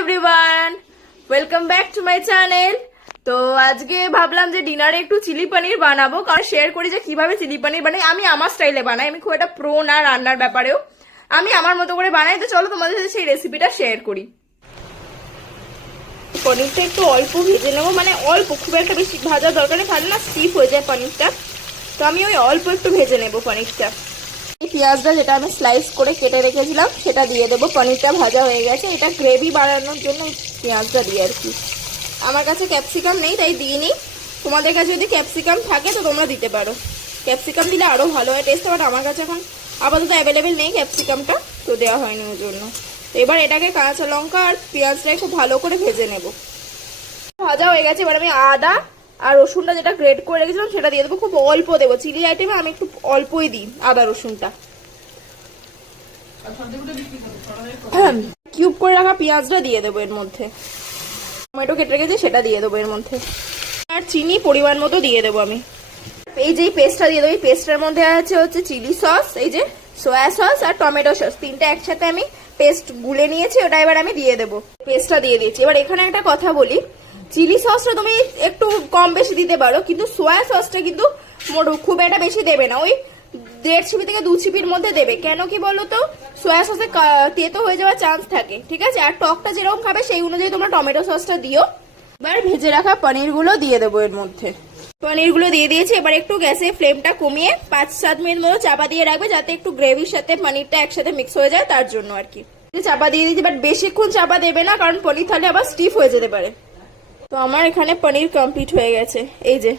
Everyone, welcome back to my channel. তো আজকে ভাবলাম যে ডিনারে একটু চিলি পনির বানাবো, কারণ শেয়ার করি যে কিভাবে চিলি পনির বানাই। আমি আমার স্টাইলে বানাই, আমি খুব একটা প্রো না রান্নার ব্যাপারেও, আমি আমার মতো করে বানাই। তো চলো তোমাদের সাথে সেই রেসিপিটা শেয়ার করি। পনিরটা একটু অল্প ভেজে নেবো, মানে অল্প, খুব একটা বেশি ভাজার দরকার নেই, তাহলে না স্টিফ হয়ে যায় পনিরটা। তো আমি ওই অল্প একটু ভেজে নেবো পনিরটা। এই পেঁয়াজটা যেটা আমি স্লাইস করে কেটে রেখেছিলাম সেটা দিয়ে দেবো। পনিরটা ভাজা হয়ে গেছে, এটা গ্রেভি বাড়ানোর জন্য পেঁয়াজটা দিই আর কি। আমার কাছে ক্যাপসিকাম নেই তাই দিইনি, তোমাদের কাছে যদি ক্যাপসিকাম থাকে তো তোমরা দিতে পারো। ক্যাপসিকাম দিলে আরও ভালো হয় টেস্ট, বাট আমার কাছে এখন আপাতত অ্যাভেলেবেল নেই ক্যাপসিকামটা, তো দেওয়া হয়নি ওর জন্য। তো এবার এটাকে কাঁচা লঙ্কা আর পেঁয়াজটাকে খুব ভালো করে ভেজে নেব। ভাজা হয়ে গেছে, এবার আমি আদা আর রসুনটা যেটা গ্রেট করে রেখেছিলাম সেটা দিয়ে দেবো। খুব অল্প দেবো, চিলি আইটেমে আমি একটু অল্পই দিই আদা রসুনটা। কিউব করে রাখা পেঁয়াজটা দিয়ে দেবো এর মধ্যে। টমেটো কেটে রেখেছি সেটা দিয়ে দেবো এর মধ্যে, আর চিনি পরিমাণ মতো দিয়ে দেবো আমি। এই যে পেস্টটা দিয়ে দেবো, এই পেস্টের মধ্যে আছে হচ্ছে চিলি সস, এই যে সয়া সস আর টমেটো সস, তিনটা একসাথে আমি পেস্ট গুলে নিয়েছি, ওটা এবার আমি দিয়ে দেবো। পেস্টটা দিয়ে দিয়েছি। এবার এখানে একটা কথা বলি, চিলি সসটা তুমি একটু কম বেশি দিতে পারো, কিন্তু সয়া সসটা কিন্তু খুব একটা বেশি দেবে না, ওই 1.5 চিপি থেকে 2 চিপির মধ্যে দেবে। কেন কি বলো তো, সয়া সসে তেতো হয়ে যাওয়ার চান্স থাকে, ঠিক আছে? আর টকটা যেরকম খাবে সেই অনুযায়ী তোমরা টমেটো সসটা দিও। এবার ভেজে রাখা পনিরগুলো দিয়ে দেবো এর মধ্যে। পনিরগুলো দিয়ে দিয়েছি, এবার একটু গ্যাসের ফ্লেমটা কমিয়ে 5-7 মিনিট মতো চাপা দিয়ে রাখবে, যাতে একটু গ্রেভির সাথে পনিরটা একসাথে মিক্স হয়ে যায়, তার জন্য আর কি চাপা দিয়ে দিয়েছি। বাট বেশিক্ষণ চাপা দেবে না, কারণ পনির তাহলে আবার স্টিফ হয়ে যেতে পারে। তো আমার এখানে পনির কমপ্লিট হয়ে গেছে, এই যে